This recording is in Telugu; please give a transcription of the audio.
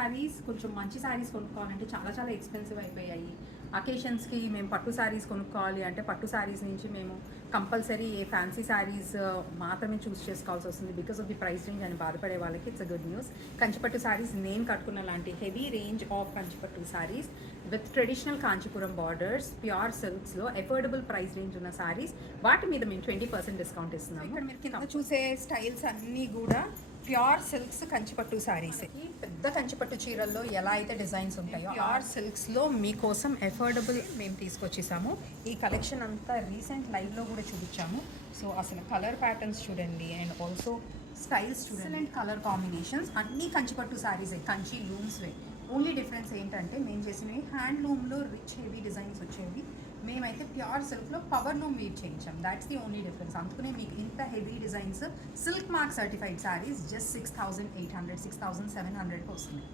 శారీస్ కొంచెం మంచి శారీస్ కొనుక్కోవాలంటే చాలా చాలా ఎక్స్పెన్సివ్ అయిపోయాయి. అకేషన్స్కి మేము పట్టు శారీస్ కొనుక్కోవాలి అంటే పట్టు శారీస్ నుంచి మేము కంపల్సరీ ఏ ఫ్యాన్సీ శారీస్ మాత్రమే చూస్ చేసుకోవాల్సి వస్తుంది because of the price range అని బాధపడే వాళ్ళకి ఇట్స్ అ గుడ్ న్యూస్. కంచిపట్టు శారీస్ నేను కట్టుకున్న లాంటి హెవీ రేంజ్ ఆఫ్ కంచిపట్టు sarees with traditional Kanchipuram borders, pure సిల్క్స్లో అఫోర్డబుల్ ప్రైస్ రేంజ్ ఉన్న శారీస్, వాటి మీద మేము 20% డిస్కౌంట్ ఇస్తున్నాము. ఇక్కడ మీరు కింద చూసే స్టైల్స్ అన్నీ కూడా ప్యూర్ సిల్క్స్ కంచిపట్టు శారీస్. ఈ పెద్ద కంచిపట్టు చీరల్లో ఎలా అయితే డిజైన్స్ ఉంటాయో ప్యూర్ సిల్క్స్లో మీకోసం అఫోర్డబుల్ మేము తీసుకొచ్చేసాము. ఈ కలెక్షన్ అంతా రీసెంట్ లైవ్లో కూడా చూపించాము. సో అసలు కలర్ ప్యాటర్న్స్ చూడండి అండ్ ఆల్సో స్టైల్స్ చూడండి అండ్ కలర్ కాంబినేషన్స్ అన్నీ కంచిపట్టు శారీసే, కంచి లూమ్స్వే. ఓన్లీ డిఫరెన్స్ ఏంటంటే మేము చేసినవి హ్యాండ్లూమ్లో రిచ్ హెవీ డిజైన్స్ వచ్చేవి, మేమైతే ప్యూర్ సిల్క్లో పవర్ లూమ్ వీవ్ చేయించాం. That's the only difference. అందుకనే మీకు ఇంత heavy designs silk mark certified saris just 6,800 6,700 వస్తుంది.